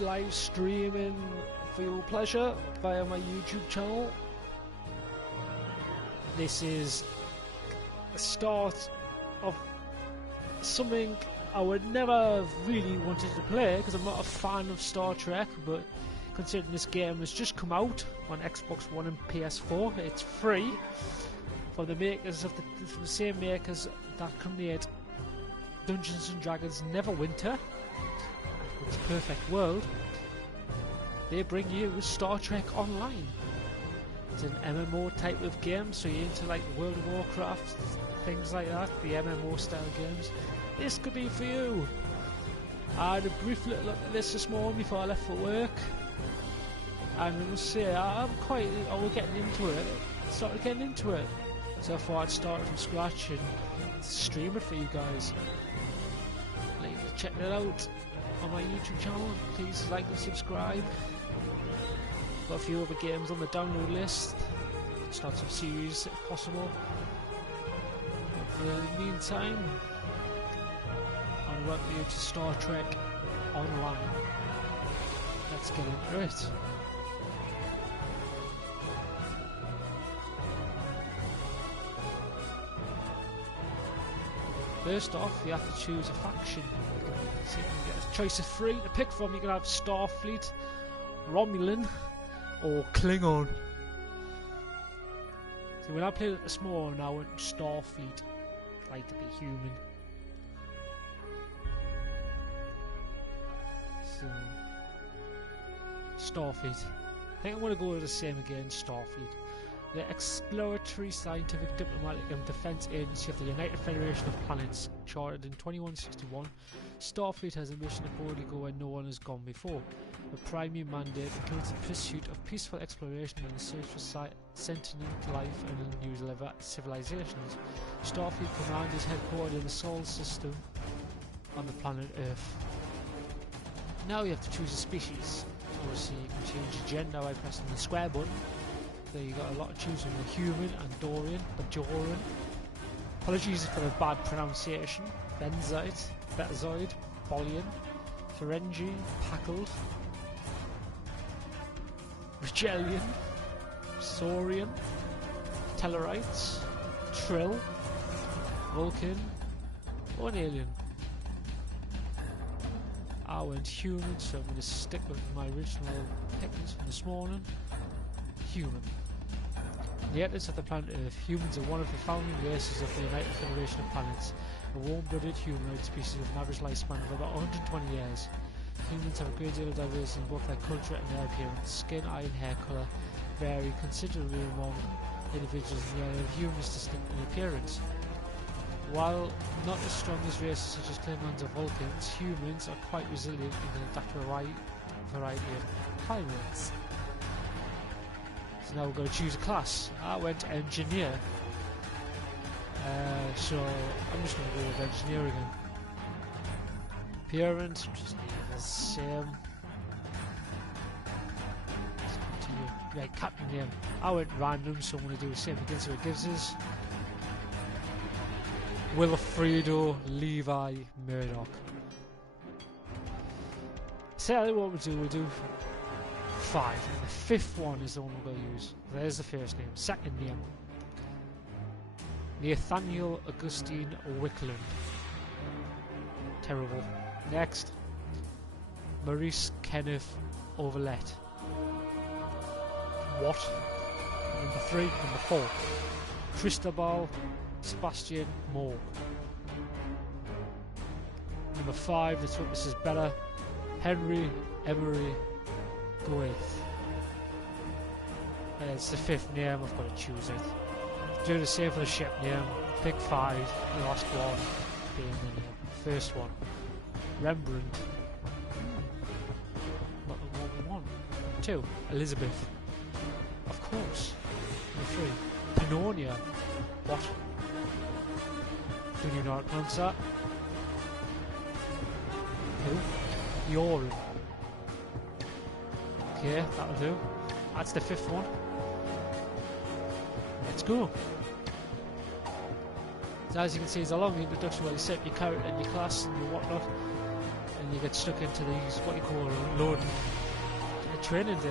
live streaming for your pleasure via my YouTube channel. This is the start of something I would never have really wanted to play because I'm not a fan of Star Trek, but considering this game has just come out on Xbox One and PS4, it's free from the makers of from the same makers that create Dungeons and Dragons Neverwinter, it's a perfect world. They bring you Star Trek Online. It's an MMO type of game, so you're into like World of Warcraft, things like that, the MMO style games. This could be for you. I had a brief little look at this morning before I left for work, and I must say we're getting into it. Started getting into it. So I thought I'd start from scratch and stream it for you guys. Like, check that out on my YouTube channel. Please like and subscribe. Got a few other games on the download list. Start some series if possible. But for the meantime, I welcome you to Star Trek Online. Let's get into it. First off, you have to choose a faction. So you can get a choice of three to pick from. You can have Starfleet, Romulan, or Klingon. So when I played it this morning, I went Starfleet. I like to be human. So Starfleet. I think I'm going to go with the same again, Starfleet. The exploratory, scientific, diplomatic and defence agency of the United Federation of Planets, chartered in 2161, Starfleet has a mission to boldly go where no one has gone before. The primary mandate includes the pursuit of peaceful exploration and the search for sentient life and unusual civilizations. Starfleet Command is headquartered in the Sol system on the planet Earth. Now you have to choose a species. Obviously you can change your gender by pressing the square button. So you got a lot to choose from: the human, Andorian, Bajoran. Apologies for the bad pronunciation. Benzite, Betazoid, Bolian, Ferengi, Packled, Rigelian, Saurian, Tellarites, Trill, Vulcan, or an alien. I went human, so I'm going to stick with my original pickings from this morning. Human. In the atlas of the planet Earth, humans are one of the founding races of the United Federation of Planets, a warm-blooded humanoid species with an average lifespan of about 120 years. Humans have a great deal of diversity in both their culture and their appearance. Skin, eye and hair colour vary considerably among individuals in the area of humans' distinct in appearance. While not as strong as races such as Klingons or Vulcans, humans are quite resilient and can adapt to a wide variety of climates. So now we're going to choose a class. I went engineer, so I'm just going to go with engineer again. Appearance, just leave it the same. To you. Right, captain name. I went random, so I'm going to do the same again. So it gives us Wilfredo Levi Murdoch. So what we'll do 5. And the 5th one is the one we're going to use. There's the first name. Second name, Nathaniel Augustine Wickland. Terrible. Next, Maurice Kenneth Overlet. What? Number 3. Number 4, Cristobal Sebastian Morg. Number 5, let's hope this is better, Henry Emery Goethe. It's the 5th name, I've got to choose it. Do the same for the ship name. Pick 5, the last one being the name. First one, Rembrandt. Not the one we want. 2, Elizabeth. Of course. Number 3, Pannonia. What? Do you know how to pronounce that? Who? Yorin. Okay, that'll do. That's the 5th one. Let's go. So as you can see, it's a long introduction where you set your character and your class and your whatnot. and you get stuck into these, what you call loading training day.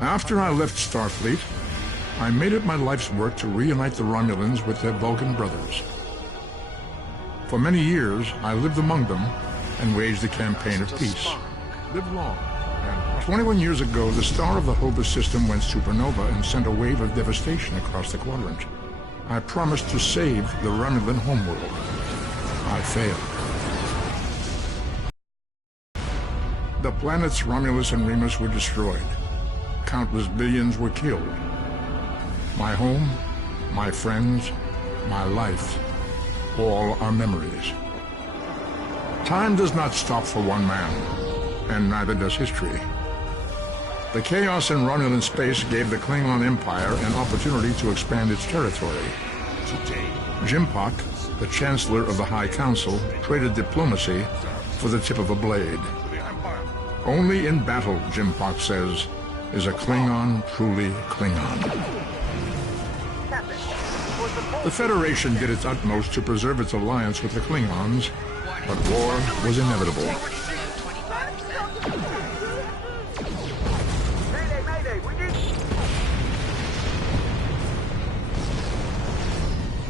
After I left Starfleet, I made it my life's work to reunite the Romulans with their Vulcan brothers. For many years, I lived among them and waged a campaign of peace. Live long. And 21 years ago, the star of the Hova system went supernova and sent a wave of devastation across the quadrant. I promised to save the Romulan homeworld. I failed. The planets Romulus and Remus were destroyed. Countless billions were killed. My home, my friends, my life, all are memories. Time does not stop for one man, and neither does history. The chaos in Romulan space gave the Klingon Empire an opportunity to expand its territory. Jimpak, the Chancellor of the High Council, traded diplomacy for the tip of a blade. Only in battle, Jimpak says, is a Klingon truly Klingon. The Federation did its utmost to preserve its alliance with the Klingons, but war was inevitable.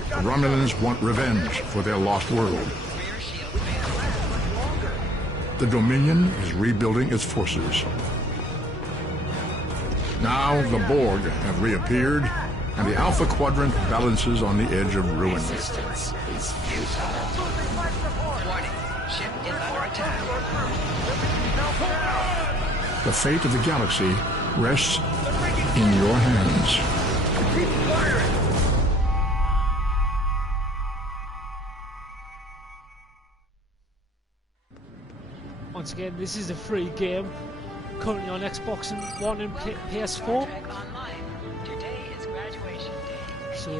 The Romulans want revenge for their lost world. The Dominion is rebuilding its forces. Now the Borg have reappeared, and the Alpha Quadrant balances on the edge of ruin. The fate of the galaxy rests in your hands. Once again, this is a free game, currently on Xbox One and PS4. So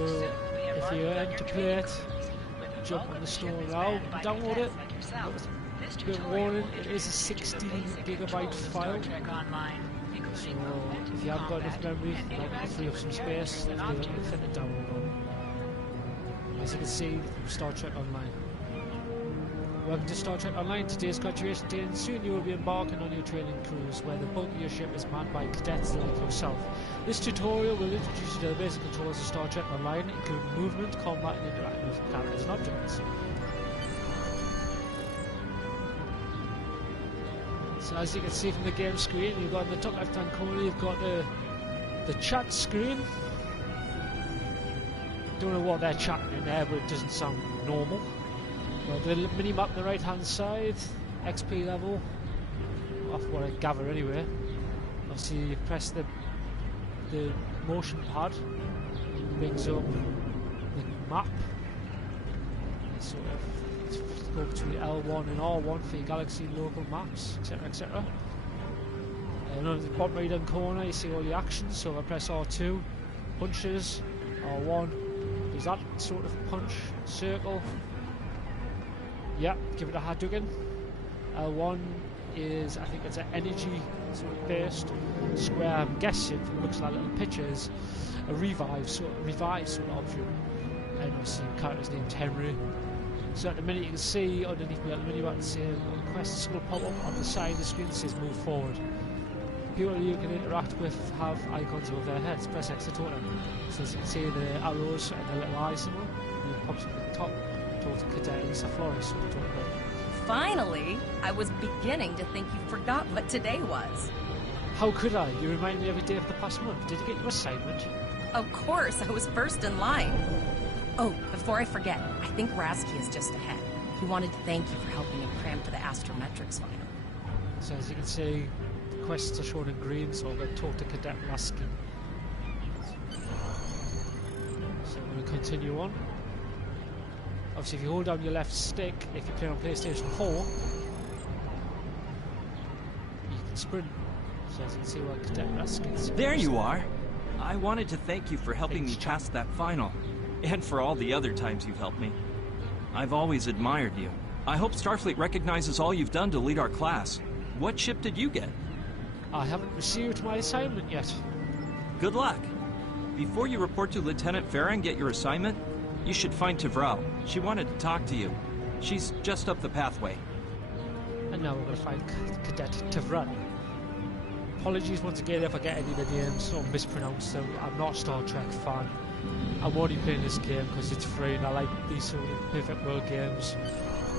if you're in to play it, jump on the store now, download it. Bit warning, it is a 16 gigabyte file. So if you haven't got enough memory, like to free up some space, then give it a download on. As you can see, Star Trek Online. Welcome to Star Trek Online. Today's graduation day, and soon you will be embarking on your training cruise, where the bulk of your ship is manned by cadets like yourself. This tutorial will introduce you to the basic controls of Star Trek Online, including movement, combat, and interacting with characters and objects. So as you can see from the game screen, you've got in the top left hand corner, you've got the chat screen. Don't know what they're chatting in there, but it doesn't sound normal. The mini-map on the right-hand side, XP level, off what I gather anyway. Obviously you press the motion pad, it brings up the map. Sort of go between L1 and R1 for your galaxy local maps, etc, etc. And on the bottom right-hand corner you see all the actions, so if I press R2, punches, R1, does that sort of punch, circle. Yeah, give it a Hadouken. L1 is, I think it's an energy sort of burst. Square, I'm guessing, from looks like little pictures, a revive sort of option. And obviously the character's named Henry. So at the minute you can see underneath the little menu button saying quests will pop up on the side of the screen that says move forward. People you can interact with have icons over their heads. Press X to talk to them. So as you can see the arrows and the little eye symbol, and it pops up at the top. Finally, I was beginning to think you forgot what today was. How could I? You remind me every day of the past month. Did you get your assignment? Of course, I was first in line. Oh, before I forget, I think Rasky is just ahead. He wanted to thank you for helping him cram for the astrometrics final. So as you can see, the quests are shown in green, so I'm going to talk to Cadet Rasky. So I'm going to continue on. Obviously, if you hold down your left stick, if you're playing on PlayStation 4, you can sprint. So as you can see where Cadet Rasky is. There you are! I wanted to thank you for helping me pass that final, and for all the other times you've helped me. I've always admired you. I hope Starfleet recognizes all you've done to lead our class. What ship did you get? I haven't received my assignment yet. Good luck. Before you report to Lieutenant Farah and get your assignment, you should find Tavral. She wanted to talk to you. She's just up the pathway. And now we're going to find Cadet Tavral. Apologies once again if I get any of the names or mispronounce them. I'm not a Star Trek fan. I'm only playing this game because it's free and I like these sort of perfect world games.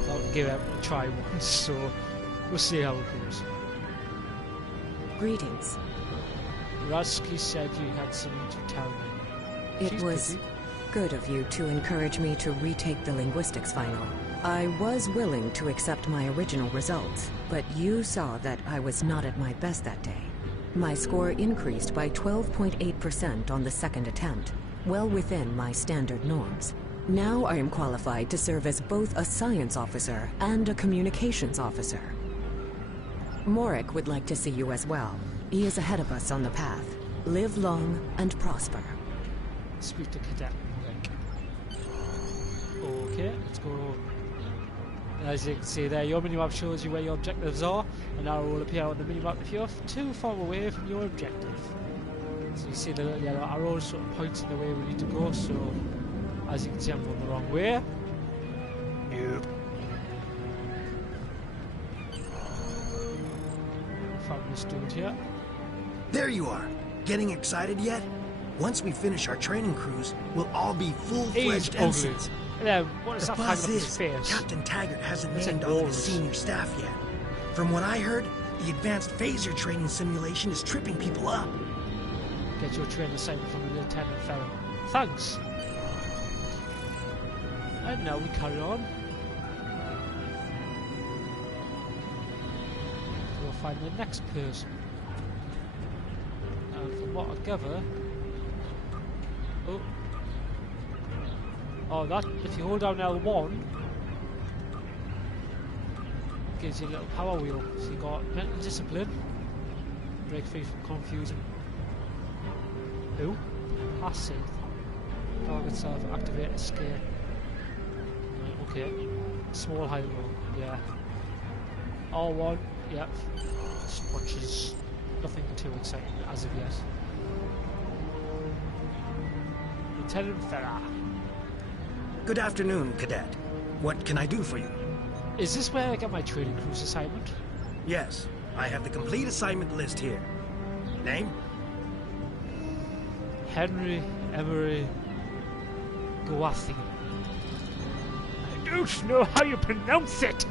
I'll give it a try once, so we'll see how it goes. Greetings. Rasky said you had something to tell me. It She's was pretty. good of you to encourage me to retake the linguistics final. I was willing to accept my original results, but you saw that I was not at my best that day. My score increased by 12.8% on the second attempt, well within my standard norms. Now I am qualified to serve as both a science officer and a communications officer. Morik would like to see you as well. He is ahead of us on the path. Live long and prosper. Speak to Cadet Morik. Okay, let's go. As you can see there, your minimap shows you where your objectives are. An arrow will appear on the minimap if you're too far away from your objective. So you see the little yellow arrow sort of pointing the way we need to go, so as you can see I'm going the wrong way. Nope. Found this dude here. There you are. Getting excited yet? Once we finish our training cruise, we'll all be full-fledged He's ugly. ensigns. Yeah, what is The that hanging buzz up his is, face? Captain Taggart hasn't It's named like all of his walrus. senior staff yet. From what I heard, the advanced phaser training simulation is tripping people up. Get your training assignment from the Lieutenant Farah. Thanks. And now we carry on. We'll find the next person. And from what I gather... Oh, that, if you hold down L1, gives you a little power wheel. So you got mental discipline, break free from confusion. Who? Passive. Target self, activate, escape. Right, okay. Small, high, low. Yeah. R1, yep. Which is nothing too exciting as of yet. Lieutenant Farah. Good afternoon, Cadet. What can I do for you? Is this where I get my training cruise assignment? Yes, I have the complete assignment list here. Name? Henry Emery Gawathi. I don't know how you pronounce it!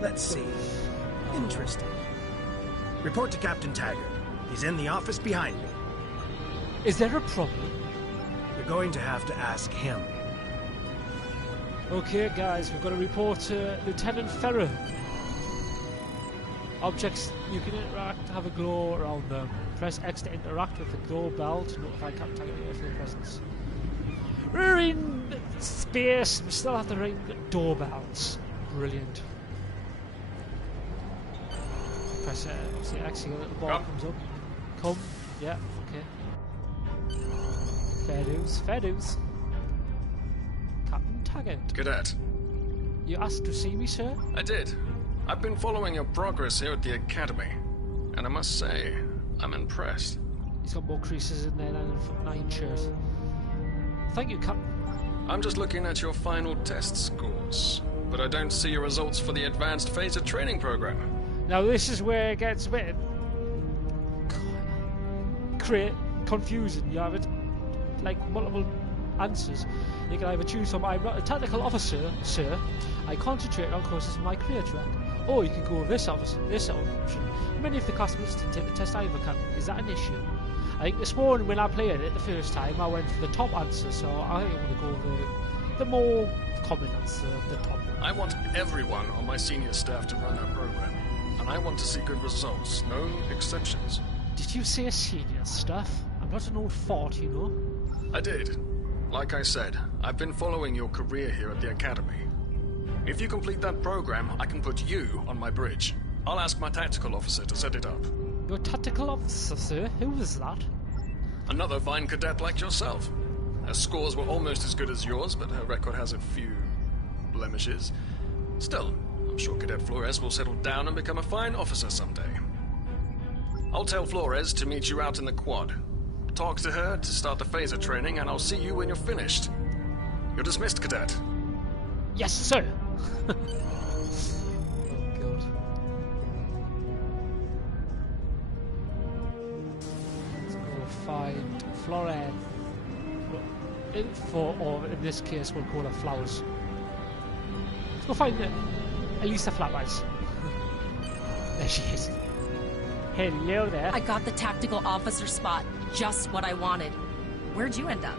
Let's see. Interesting. Report to Captain Taggart. He's in the office behind me. Is there a problem? You're going to have to ask him. Okay, guys, we've got to report to Lieutenant Farah. Objects you can interact have a glow around them. Press X to interact with the glow bell to notify Captain Taggart of your presence. We're in space, we still have to ring doorbells. Brilliant. Press obviously X, a little ball comes up. Come, yeah, okay. Fair dues, fair dues. Captain Taggart. Cadet. You asked to see me, sir? I did. I've been following your progress here at the Academy, and I must say, I'm impressed. He's got more creases in there than a foot 9 shirt. Thank you, Captain. I'm just looking at your final test scores, but I don't see your results for the Advanced Phaser Training Program. Now this is where it gets a bit confusing. You have it like multiple answers. You can either choose from I'm not a technical officer, sir. I concentrate on courses in my career track. Or you can go with this option. Many of the classmates didn't take the test either, Captain. Is that an issue? I think this morning when I played it the first time, I went for the top answer, so I think I'm going to go with the more common answer, the top one. I want everyone on my senior staff to run that program, and I want to see good results, no exceptions. Did you say senior stuff? I'm not an old fart, you know. I did. Like I said, I've been following your career here at the Academy. If you complete that program, I can put you on my bridge. I'll ask my tactical officer to set it up. Your tactical officer, sir? Who was that? Another fine cadet like yourself. Her scores were almost as good as yours, but her record has a few blemishes. Still, I'm sure Cadet Flores will settle down and become a fine officer someday. I'll tell Flores to meet you out in the quad. Talk to her to start the phaser training, and I'll see you when you're finished. You're dismissed, Cadet. Yes, sir. Oh, God. Let's go find Flores. Or in this case, we'll call her Flowers. Let's go find Elisa Flowers. There she is. Hello there. I got the tactical officer spot. Just what I wanted. Where'd you end up?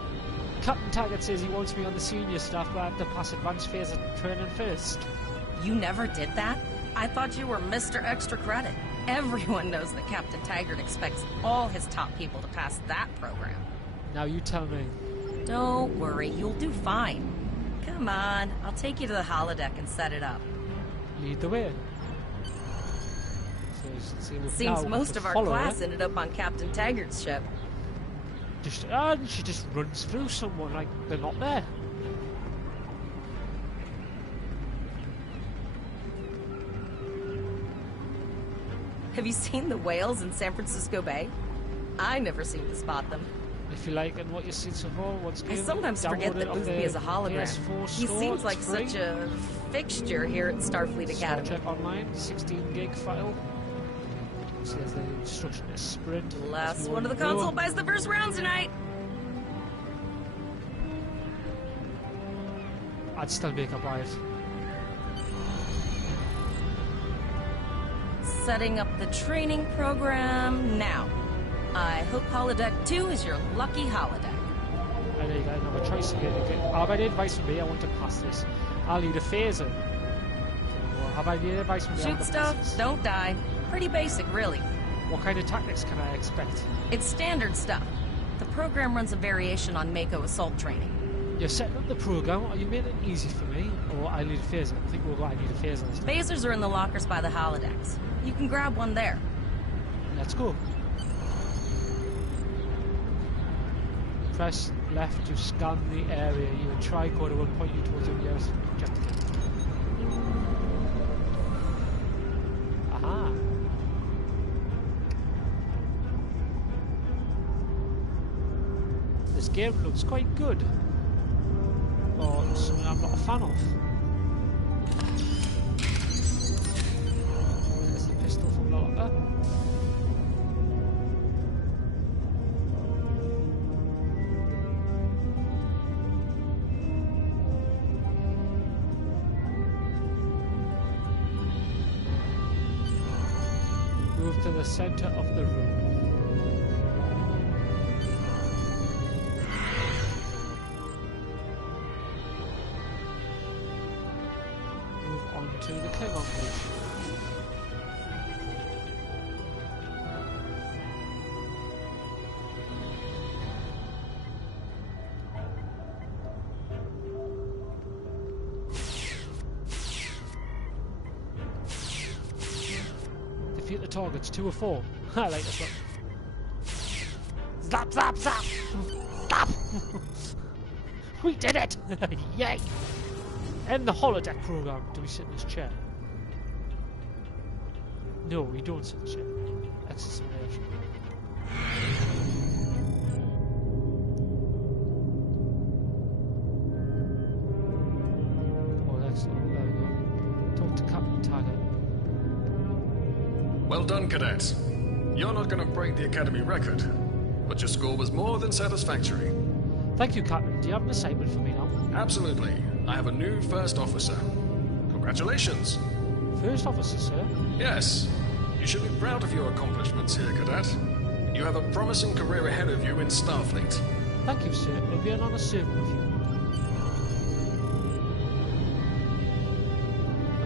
Captain Taggart says he wants me on the senior staff, but I have to pass advanced phaser training first. You never did that? I thought you were Mr. Extra Credit. Everyone knows that Captain Taggart expects all his top people to pass that program. Now you tell me. Don't worry, you'll do fine. Come on, I'll take you to the holodeck and set it up. Lead the way. Seems most of our class ended up on Captain Taggart's ship. She just runs through someone like they're not there. Have you seen the whales in San Francisco Bay? I never seem to spot them. If you like and what you've seen so far, once again, I sometimes forget that Boothby is a hologram. He seems like such a fixture here at Starfleet Academy. Star Trek Online, 16 gig file. Says the instruction is sprint. Last one of the console buys the first round tonight. I'd still make a buy it. Setting up the training program now. I hope Holodeck 2 is your lucky holodeck. And there you go, another choice again. Have any advice for me? I want to pass this. I'll need a phaser. Have any advice for me? Shoot stuff, don't die. Pretty basic, really. What kind of tactics can I expect? It's standard stuff. The program runs a variation on Mako assault training. You're setting up the program. Are you making it easy for me? Or I need a phaser? I think I need a phaser. Phasers are in the lockers by the holodecks. You can grab one there. Let's go. Press left to scan the area. Your tricorder will point you towards the nearest objective. Aha. This game looks quite good. Or something I'm not a fan of. There's the pistol from the locker. Move to the center of the room. Move on to the Klingon bridge. Defeat the targets, 2 or 4. I like this one. Zap, zap, zap! Zap! We did it! Yay! End the holodeck program. Do we sit in this chair? No, we don't sit in the chair. Exit simulation. Oh, that's... Oh, there we go. Talk to Captain Taggart. Well done, Cadet. You're not going to break the Academy record, but your score was more than satisfactory. Thank you, Captain. Do you have an assignment for me now? Absolutely. I have a new first officer. Congratulations. First officer, sir? Yes. You should be proud of your accomplishments here, Cadet. You have a promising career ahead of you in Starfleet. Thank you, sir. It'll be an honor serving with you.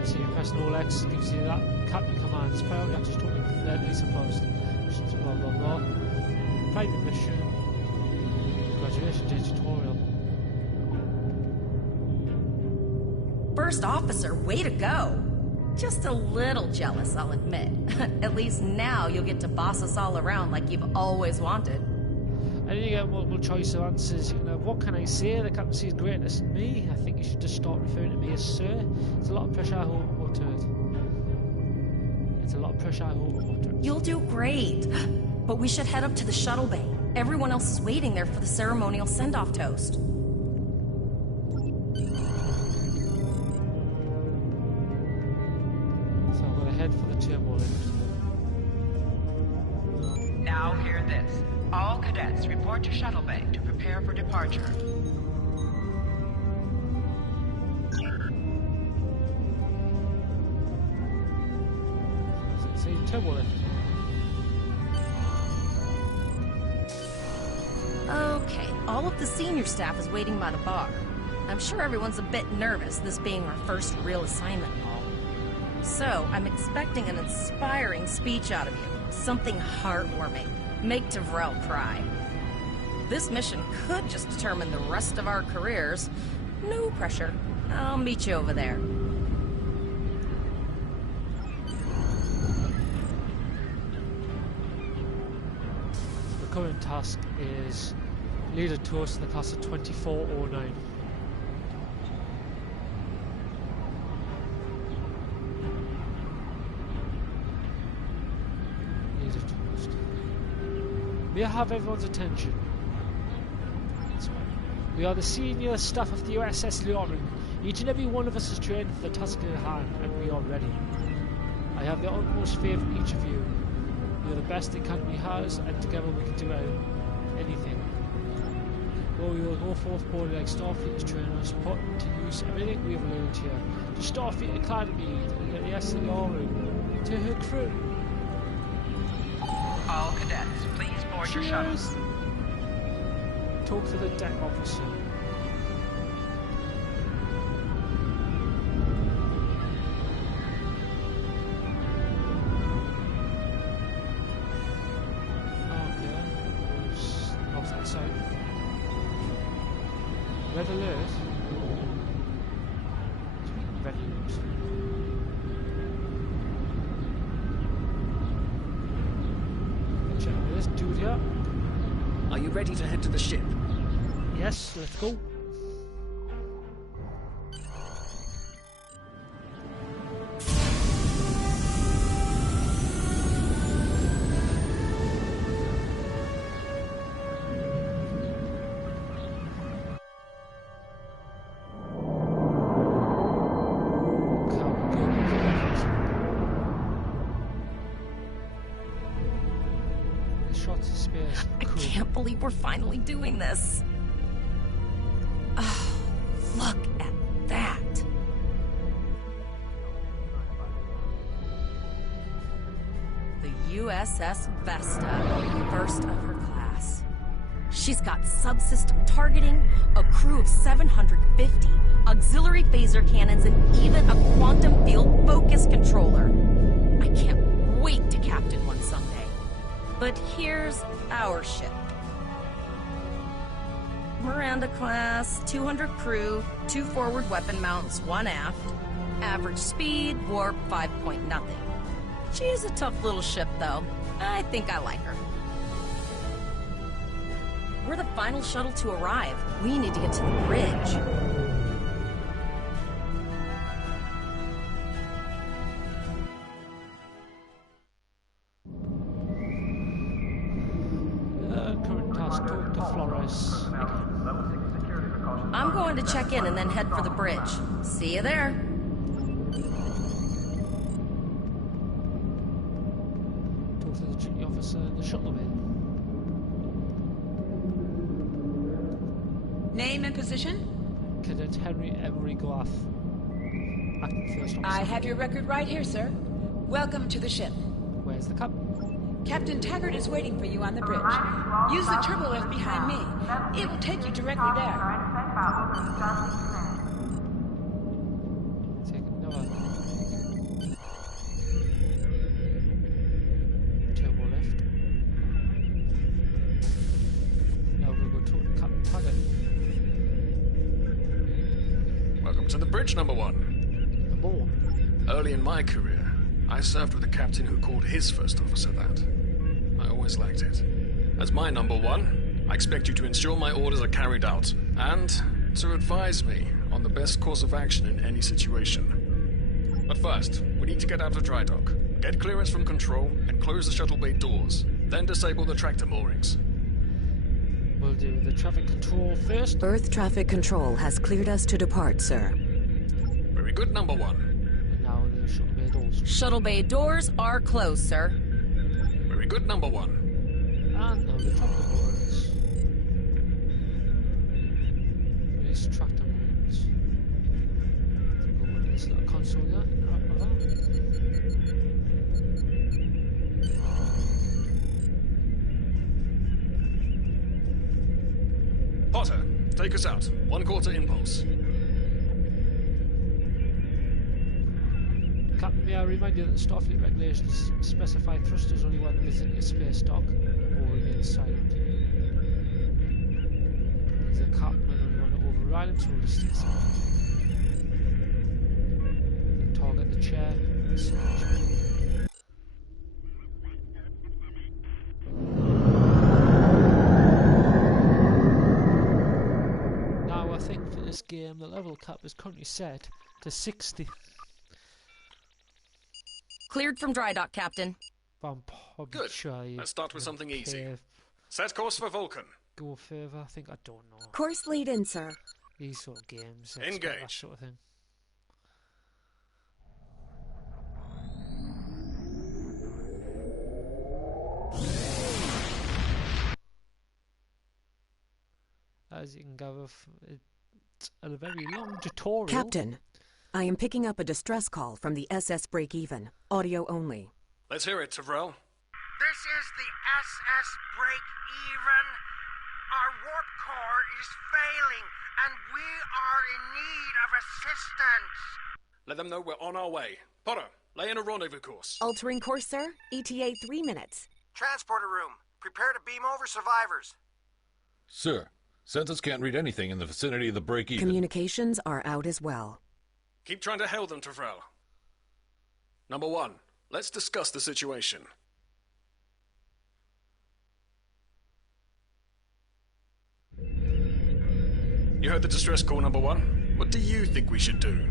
So you press all X, gives you that Captain commands. Priority access to letters opposed. Missions, blah blah blah. Private mission. Graduation day tutorial. First officer, way to go! Just a little jealous, I'll admit. At least now you'll get to boss us all around like you've always wanted. And then you get multiple choice of answers. You know, what can I say? The captain sees greatness in me. I think you should just start referring to me as sir. It's a lot of pressure I hold to it. It's a lot of pressure I hold to it. You'll do great. But we should head up to the shuttle bay. Everyone else is waiting there for the ceremonial send-off toast. So I'm going to head for the turbo lift. Now hear this. All cadets report to shuttle bay to prepare for departure. See, turbo lift. Okay, all of the senior staff is waiting by the bar. I'm sure everyone's a bit nervous, this being our first real assignment and all. So, I'm expecting an inspiring speech out of you. Something heartwarming. Make Devrel cry. This mission could just determine the rest of our careers. No pressure. I'll meet you over there. The current task is lead a toast in the class of 2409. Lead a toast. May I have everyone's attention? That's right. We are the senior staff of the USS Leonin. Each and every one of us is trained for the task at hand, and we are ready. I have the utmost faith in each of you. You're the best the Academy has, and together we can do anything. Well, we will go forth boldly like Starfleet's trainers, put to use everything we have learned here. To Starfleet Academy, and the SLR to her crew. All cadets, please board your shuttles. Talk to the deck officer. Red alert? Red alert. Check this dude here. Are you ready to head to the ship? Yes, let's go. I can't believe we're finally doing this. Oh, look at that. The USS Vesta, first of her class. She's got subsystem targeting, a crew of 750, auxiliary phaser cannons, and even a quantum field focus controller. I can't wait to captain one someday. But here's our ship. Miranda class, 200 crew, 2 forward weapon mounts, 1 aft. Average speed, warp 5.0. She's a tough little ship, though. I think I like her. We're the final shuttle to arrive. We need to get to the bridge. Current task, talk to Flores. I'm going to check in and then head for the bridge. See you there. Talk to the duty officer in the shuttle bay. Name and position? Cadet Henry Emery Glaff. Acting first officer. I have your record right here, sir. Welcome to the ship. Where's the captain? Captain Taggart is waiting for you on the bridge. Use the turbo lift behind me. It will take you directly there. Take another turbo lift. Now we'll go talk to Captain Taggart. Welcome to the bridge, number 1. Number 1. Early in my career, I served with a captain who called his first officer that. I always liked it. As my number 1, I expect you to ensure my orders are carried out, and to advise me on the best course of action in any situation. But first, we need to get out of dry dock, get clearance from control, and close the shuttle bay doors. Then disable the tractor moorings. We'll do the traffic control first. Earth traffic control has cleared us to depart, sir. Very good, number one. And now the shuttle bay doors. Shuttle bay doors are closed, sir. Very good, number one. And now the tractor moorings. Release tractor moorings. Go into this little console there. Potter, take us out. 1/4 impulse. Captain, may I remind you that the Starfleet regulations specify thrusters only when visiting a space dock or remain silent. The captain will only want to override him, so we'll just stay silent. Target the chair. Now I think for this game the level cap is currently set to 60. Cleared from dry dock, Captain. I'm probably Good. sure you Let's start with something easy. can Set course for Vulcan. go further. I think I don't know. Course lead in, sir. These sort of games. expect that Engage. sort of thing. As you can gather, it's a very long tutorial. Captain, I am picking up a distress call from the SS Break-Even. Audio only. Let's hear it, Tavrel. This is the SS Break-Even. Our warp core is failing, and we are in need of assistance. Let them know we're on our way. Potter, lay in a rendezvous course. Altering course, sir. ETA 3 minutes. Transporter room. Prepare to beam over survivors. Sir, Census can't read anything in the vicinity of the break-even. Communications are out as well. Keep trying to hail them, Tavrel. Number one, let's discuss the situation. You heard the distress call, number one. What do you think we should do?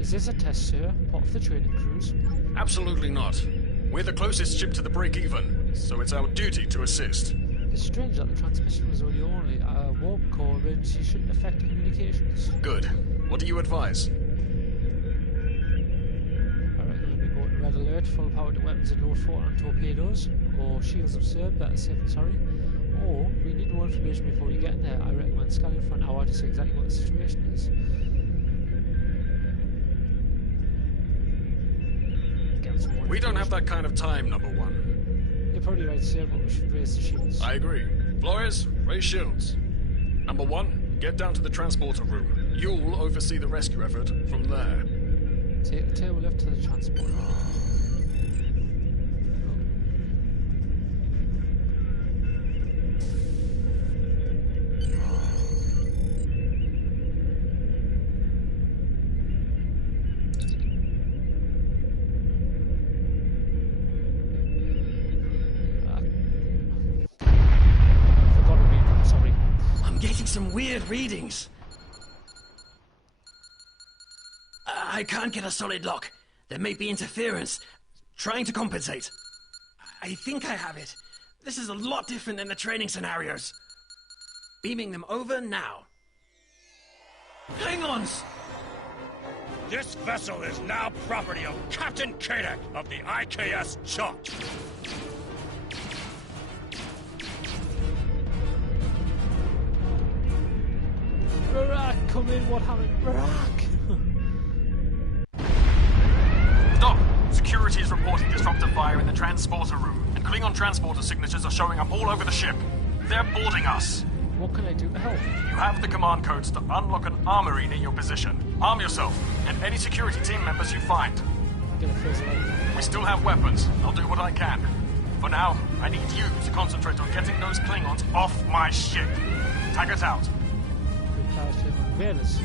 Is this a test, sir? Part of the training cruise? Absolutely not. We're the closest ship to the break-even, so it's our duty to assist. It's strange that the transmission was audio only. A warp core emergency shouldn't affect communications. Good. What do you advise? I recommend we go to red alert, full power to weapons and low thought on torpedoes, or shields absurd, better safe than sorry. Or we need more information before you get in there. I recommend scanning for an hour to see exactly what the situation is. We don't have that kind of time, number one. You're probably right, sir, but we should raise the shields. I agree. Flores, raise shields. Number one, get down to the transporter room. You'll oversee the rescue effort from there. Take the tail left to the transporter. Some weird readings. I can't get a solid lock. There may be interference. Trying to compensate. I think I have it. This is a lot different than the training scenarios. Beaming them over now. Klingons! This vessel is now property of Captain Kadek of the IKS Chok. Rarak, come in, what happened? Rarak! Doc, security is reporting disruptor fire in the transporter room, and Klingon transporter signatures are showing up all over the ship. They're boarding us. What can I do to help? You have the command codes to unlock an armory near your position. Arm yourself, and any security team members you find. Get a phaser light. We still have weapons. I'll do what I can. For now, I need you to concentrate on getting those Klingons off my ship. Taggart out. Velas.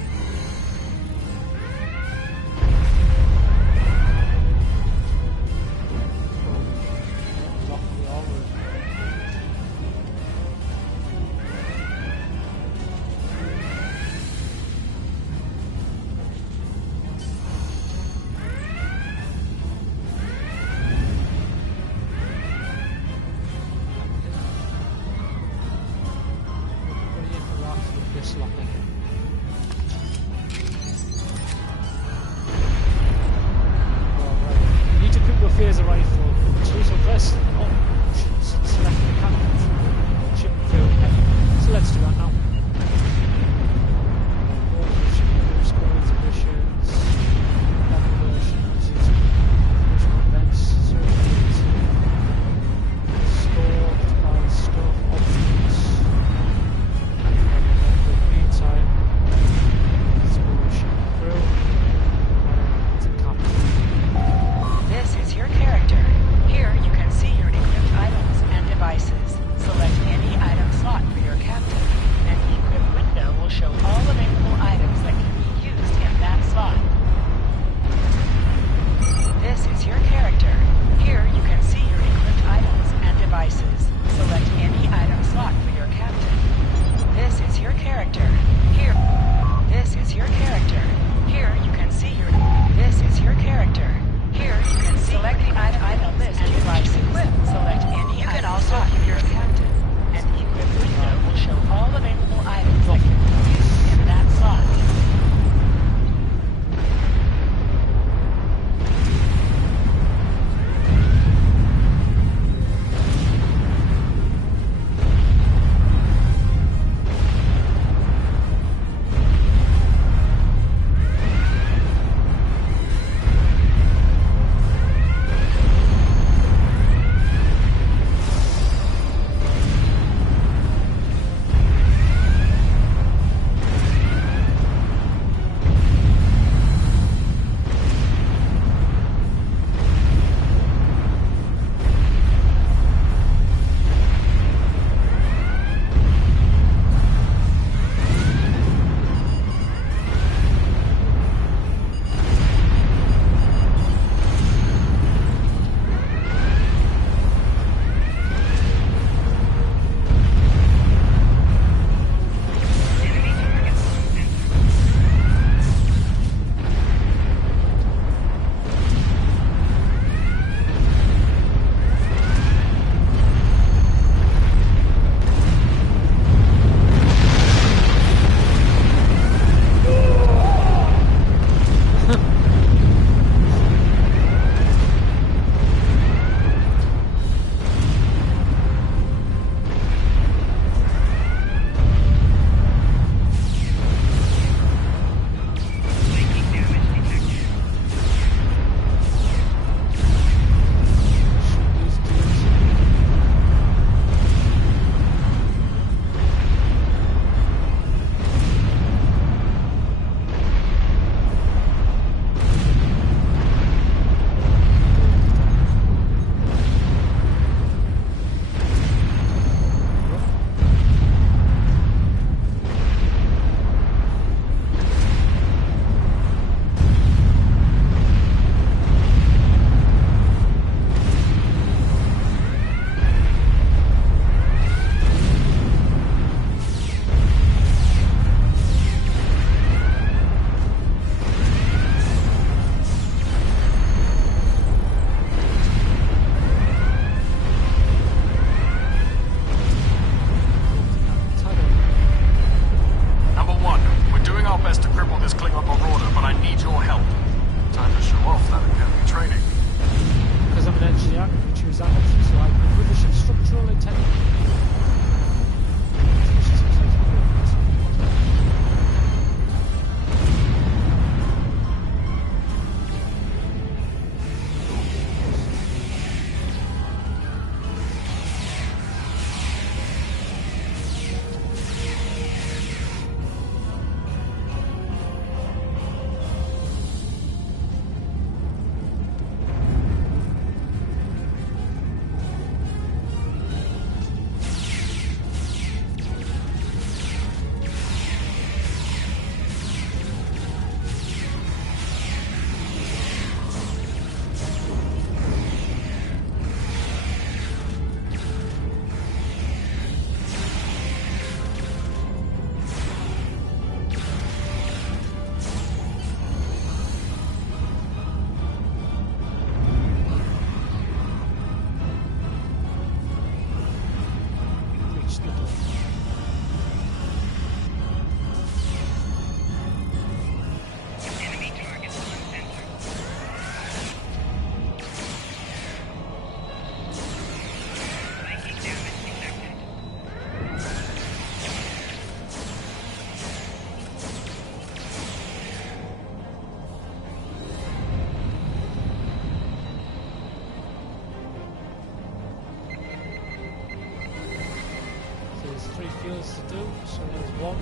3 fields to do, so there's one.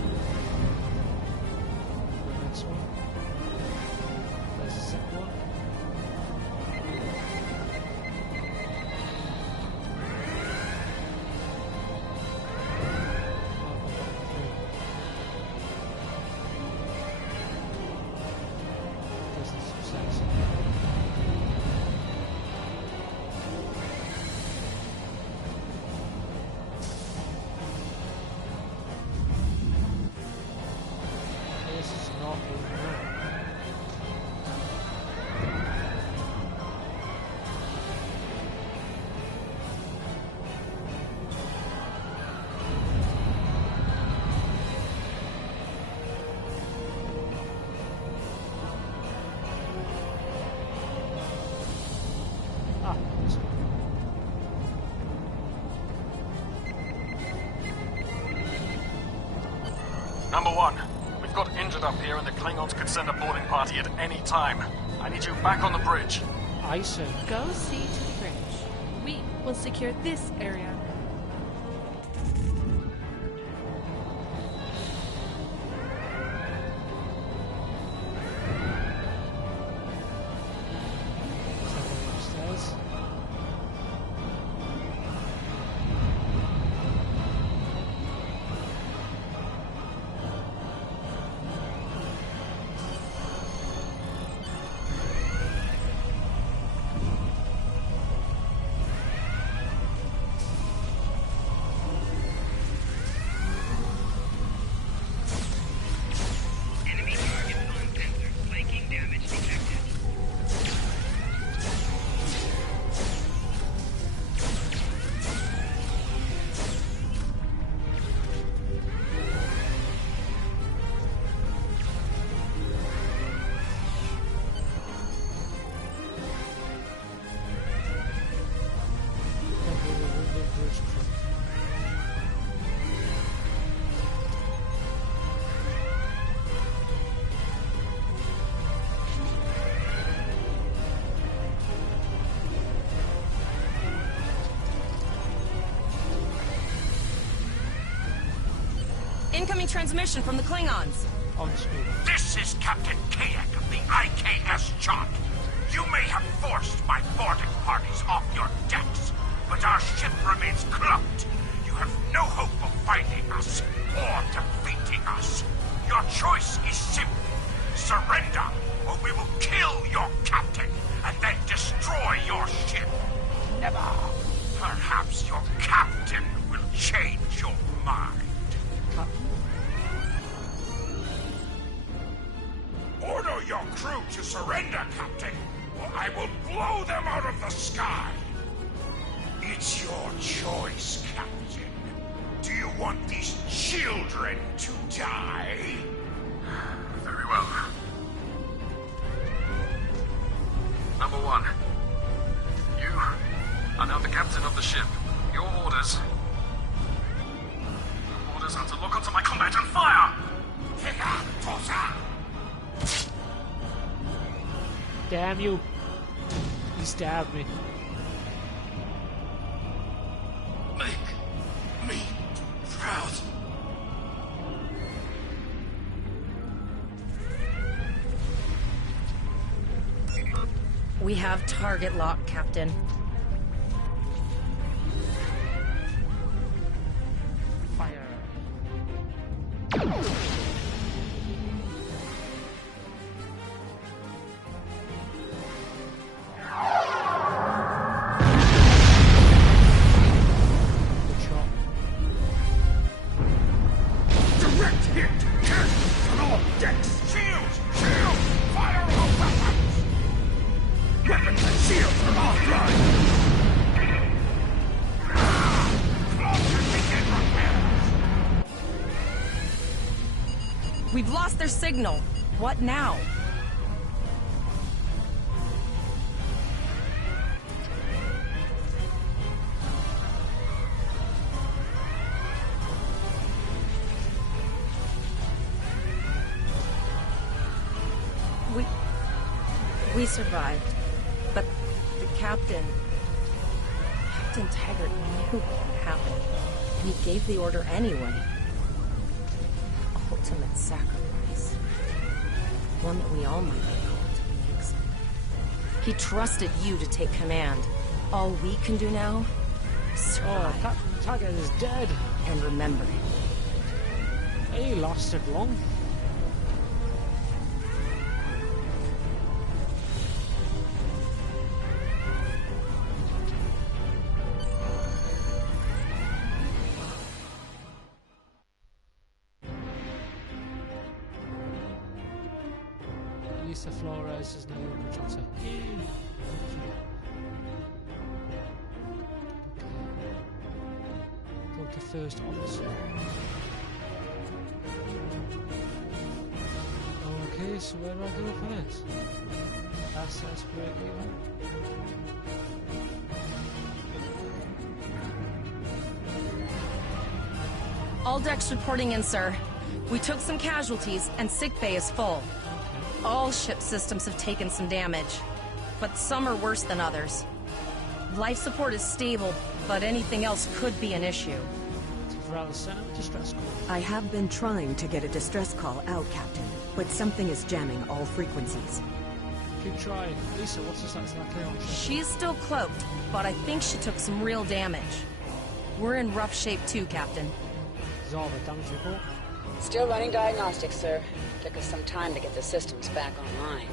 The next one. There's the second one. There's the success. This is not a room. Ah, this one. Number 1, we've got injured up here and the Klingons could send a boarding party at any time. I need you back on the bridge. I said. Go see to the bridge. We will secure this area. Upstairs. Enemy target on sensor. Flanking damage detected. Temporary wounded bridge crew. Incoming transmission from the Klingons. On screen. This is Captain Kayak of the IKS Chant. You may have forced my boarding parties off your decks, but our ship remains cloaked. You have no hope of finding us or defeating us. Your choice is simple. Surrender, or we will kill your captain and then destroy your ship. Never. Perhaps your captain will change your mind. Order your crew to surrender, Captain, or I will blow them out of the sky. It's your choice, Captain. Do you want these children to die? Very well. Number 1, you are now the captain of the ship. Your orders are to lock onto my combat and fire! Damn you! He stabbed me. Make me proud. We have target lock, Captain. Fire. Good shot. Direct hit! Yes! On all decks! Shields! Shields! Fire all weapons! Weapons and shields are offline! Close and begin repairs! We've lost their signal. What now? We survived, but the captain Captain Taggart knew what would happen, and he gave the order anyway. Ultimate sacrifice. One that we all might be called to make someday. He trusted you to take command. All we can do now is survive. Oh, Captain Taggart is dead. And remember it. He lasted long. Lisa Flores is now your contractor. Go to first officer. Okay, so where do I go for this? Access break even. All decks reporting in, sir. We took some casualties, and sickbay is full. All ship systems have taken some damage, but some are worse than others. Life support is stable, but anything else could be an issue. Distress call. I have been trying to get a distress call out, Captain, but something is jamming all frequencies. Keep trying. Lisa, what's the status of that Cleon ship? She's still cloaked, but I think she took some real damage. We're in rough shape too, Captain. Zalva, damage report. Still running diagnostics, sir. Took us some time to get the systems back online.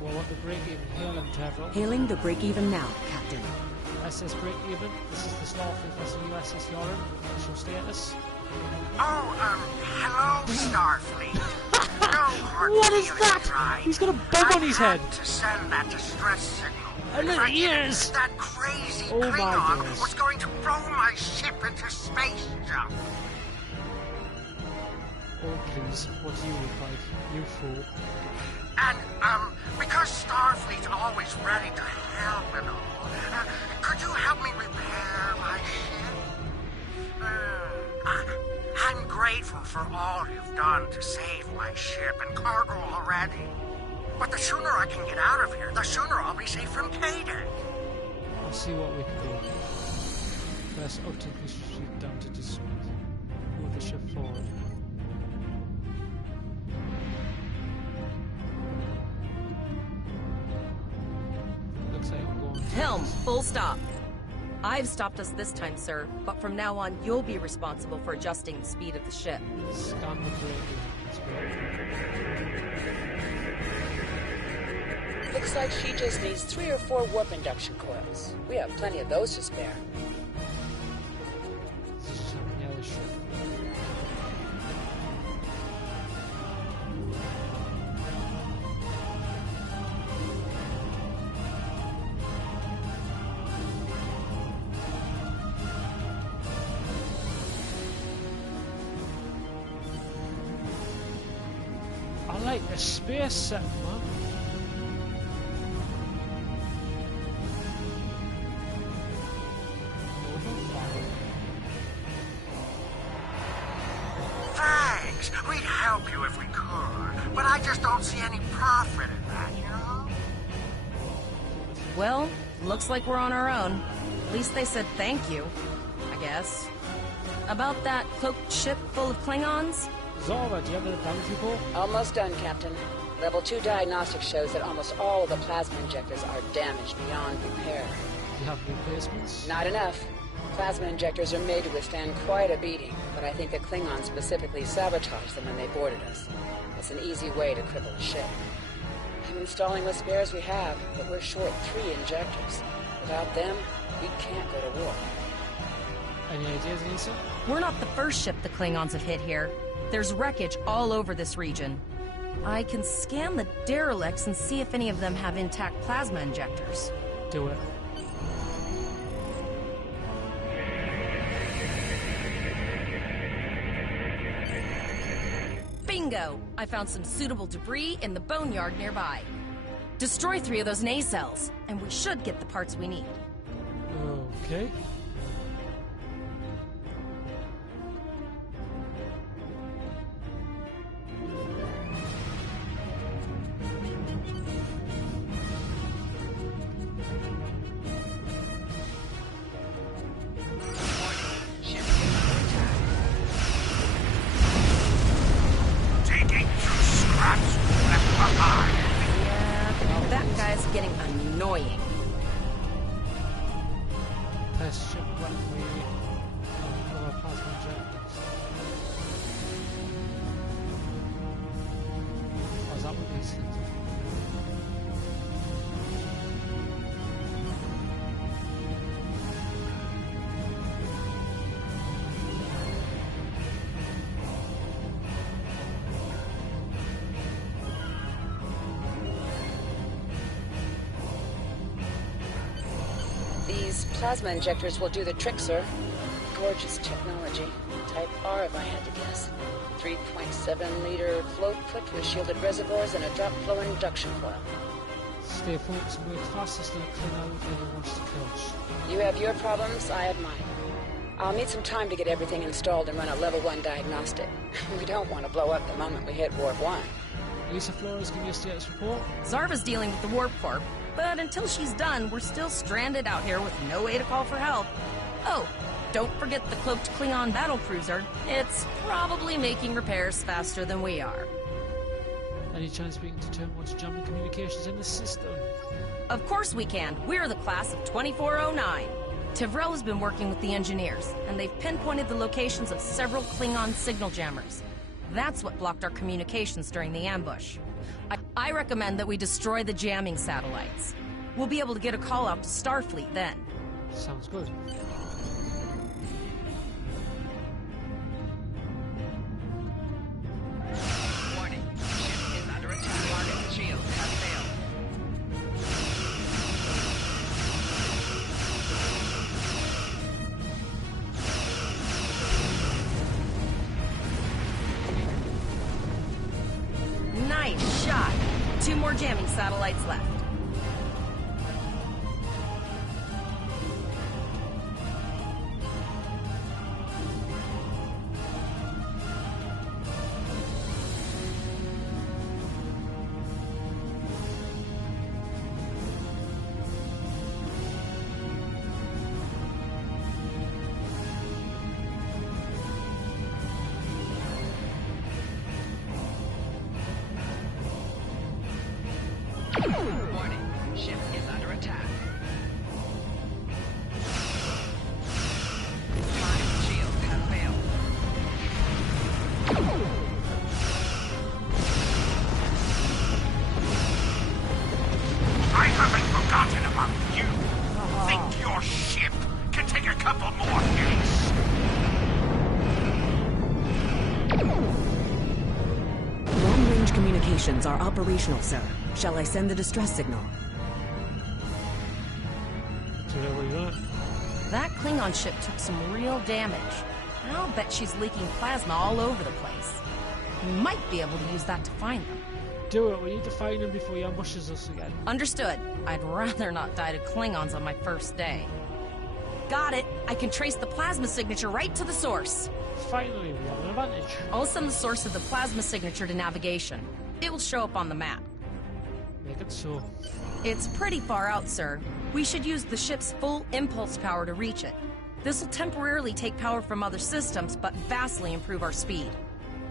Well, what the break-even? Hailing, Tevral. Hailing the break-even now, Captain. SS break-even. This is the Starfleet vessel USS Yoren. Official status. Oh, hello, Starfleet. No hard What is that? Tried. He's got a bug on his head. To send that distress signal. And the ears. That crazy Oh my Klingon goodness. was going to throw my ship into space jump. Oh, please. What do you look like? You fool. And, because Starfleet's always ready to help and all, could you help me repair my ship? I'm grateful for all you've done to save my ship and cargo already. But the sooner I can get out of here, the sooner I'll be safe from Kaden. I'll see what we can do. Press optically shoot down to dismiss. Move the ship forward. Looks like I'm going to... Helm, full stop. I've stopped us this time, sir, but from now on, you'll be responsible for adjusting the speed of the ship. Scan the break. Looks like she just needs 3 or 4 warp induction coils. We have plenty of those to spare. This is the other ship. I like the space set, man. Thanks. We'd help you if we could, but I just don't see any profit in that, you know? Well, looks like we're on our own. At least they said thank you, I guess. About that cloaked ship full of Klingons? Zalva, do you have the damage report? Almost done, Captain. Level 2 diagnostics shows that almost all of the plasma injectors are damaged beyond repair. Do you have replacements? Not enough. Plasma injectors are made to withstand quite a beating, but I think the Klingons specifically sabotaged them when they boarded us. It's an easy way to cripple a ship. I'm installing what spares we have, but we're short 3 injectors. Without them, we can't go to war. Any ideas, Lisa? We're not the first ship the Klingons have hit here. There's wreckage all over this region. I can scan the derelicts and see if any of them have intact plasma injectors. Do it. Bingo! I found some suitable debris in the boneyard nearby. Destroy 3 of those nacelles, and we should get the parts we need. Okay. Excellent. These plasma injectors will do the trick, sir. Gorgeous technology. Type R, if I had to guess. 3.7-liter float put with shielded reservoirs and a drop flow induction coil. Stay focused and work fastest like Klingon ever wants to coach. You have your problems, I have mine. I'll need some time to get everything installed and run a level 1 diagnostic. We don't want to blow up the moment we hit Warp 1. Lisa Flores, give me a status report. Zarva's dealing with the warp core, but until she's done, we're still stranded out here with no way to call for help. Oh, don't forget the cloaked Klingon battlecruiser. It's probably making repairs faster than we are. Any chance we can determine what's jamming communications in the system? Of course we can. We're the class of 2409. Tivrel has been working with the engineers, and they've pinpointed the locations of several Klingon signal jammers. That's what blocked our communications during the ambush. I recommend that we destroy the jamming satellites. We'll be able to get a call out to Starfleet then. Sounds good. Warning. Ship is under attack. Target shield has failed. Nice shot. 2 more jamming satellites left. Warning. Ship is under attack. Target shield has failed. I haven't forgotten about you. Think your ship can take a couple more hits? Long-range communications are operational, sir. Shall I send the distress signal? Do you know where you're at? That Klingon ship took some real damage. I'll bet she's leaking plasma all over the place. We might be able to use that to find them. Do it. We need to find him before he ambushes us again. Understood. I'd rather not die to Klingons on my first day. Got it. I can trace the plasma signature right to the source. Finally, we have an advantage. I'll send the source of the plasma signature to navigation. It will show up on the map. Make it so. It's pretty far out, sir. We should use the ship's full impulse power to reach it. This will temporarily take power from other systems, but vastly improve our speed.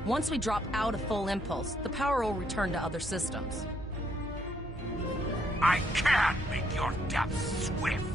Once we drop out of full impulse, the power will return to other systems. I can make your death swift.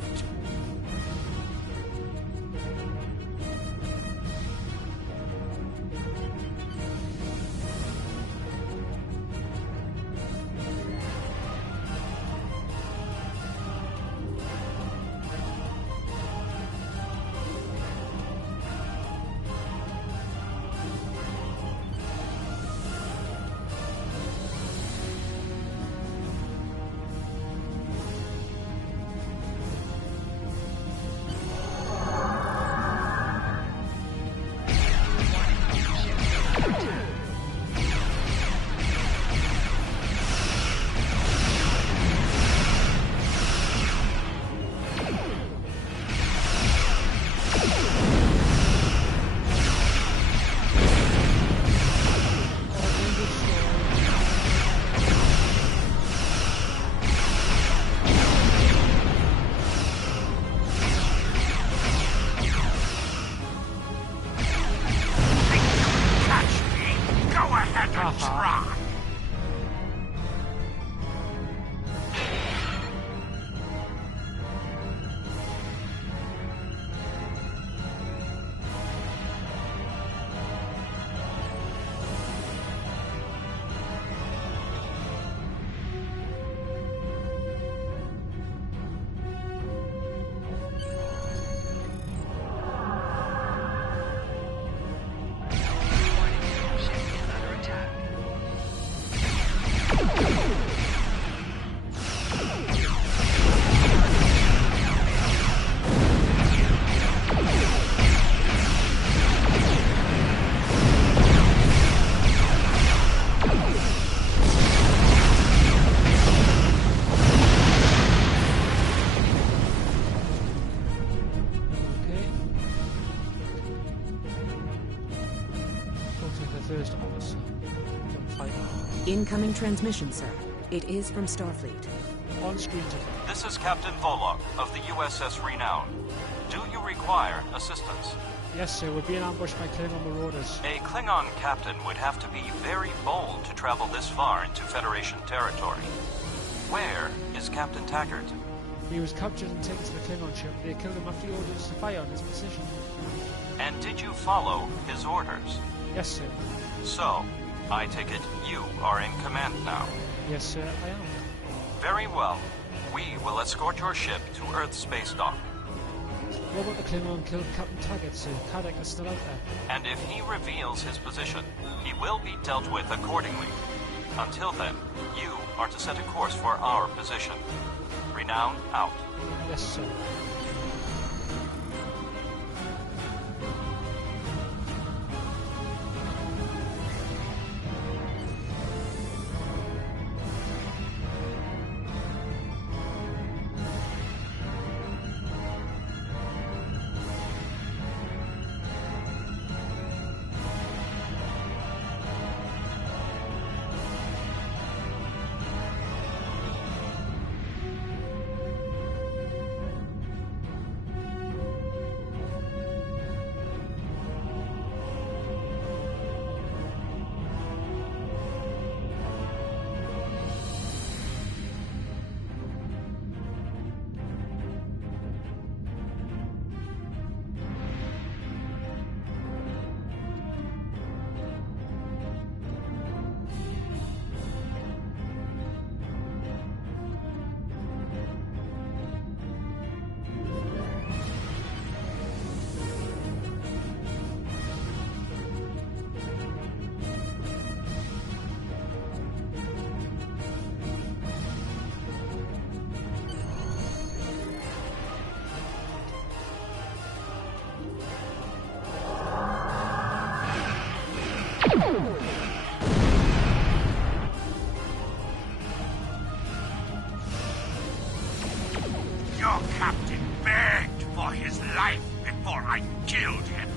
First officer. Gunfighter. Incoming transmission, sir. It is from Starfleet. On screen ticket. This is Captain Volok of the USS Renown. Do you require assistance? Yes, sir. We're being ambushed by Klingon marauders. A Klingon captain would have to be very bold to travel this far into Federation territory. Where is Captain Taggart? He was captured and taken to the Klingon ship. They killed him after he ordered us to fire on his position. And did you follow his orders? Yes, sir. So, I take it you are in command now? Yes, sir, I am. Very well. We will escort your ship to Earth Space Dock. What about the Klingon killed Captain Taggart, sir? Kadek is still out there. And if he reveals his position, he will be dealt with accordingly. Until then, you are to set a course for our position. Renown out. Yes, sir. Your captain begged for his life before I killed him.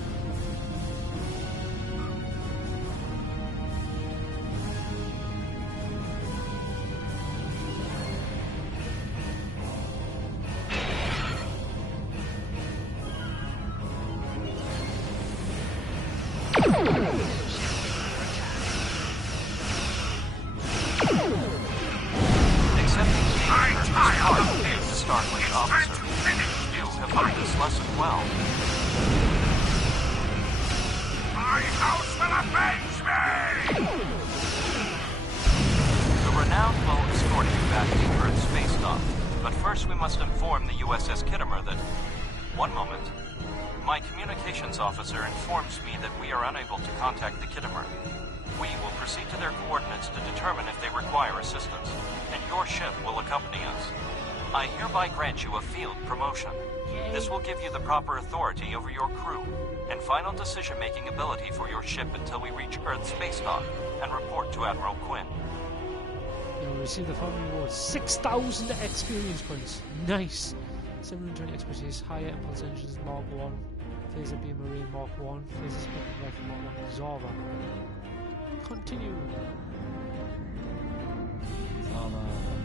Starfleet officer. You have learned this lesson well. My house will avenge me! The Renown will escort you back to Earth Space Dock. But first we must inform the USS Kittimer that... One moment. My communications officer informs me that we are unable to contact the Kittimer. We will proceed to their coordinates to determine if they require assistance, and your ship will accompany us. I hereby grant you a field promotion. This will give you the proper authority over your crew, and final decision-making ability for your ship until we reach Earth Space Dock and report to Admiral Quinn. You will receive the following rewards: 6,000 experience points. Nice. 720 expertise, higher impulse engines Mark 1, phaser beam marine Mark 1, phaser spectrum rifle Mark 1, Zava. Continue. Zava.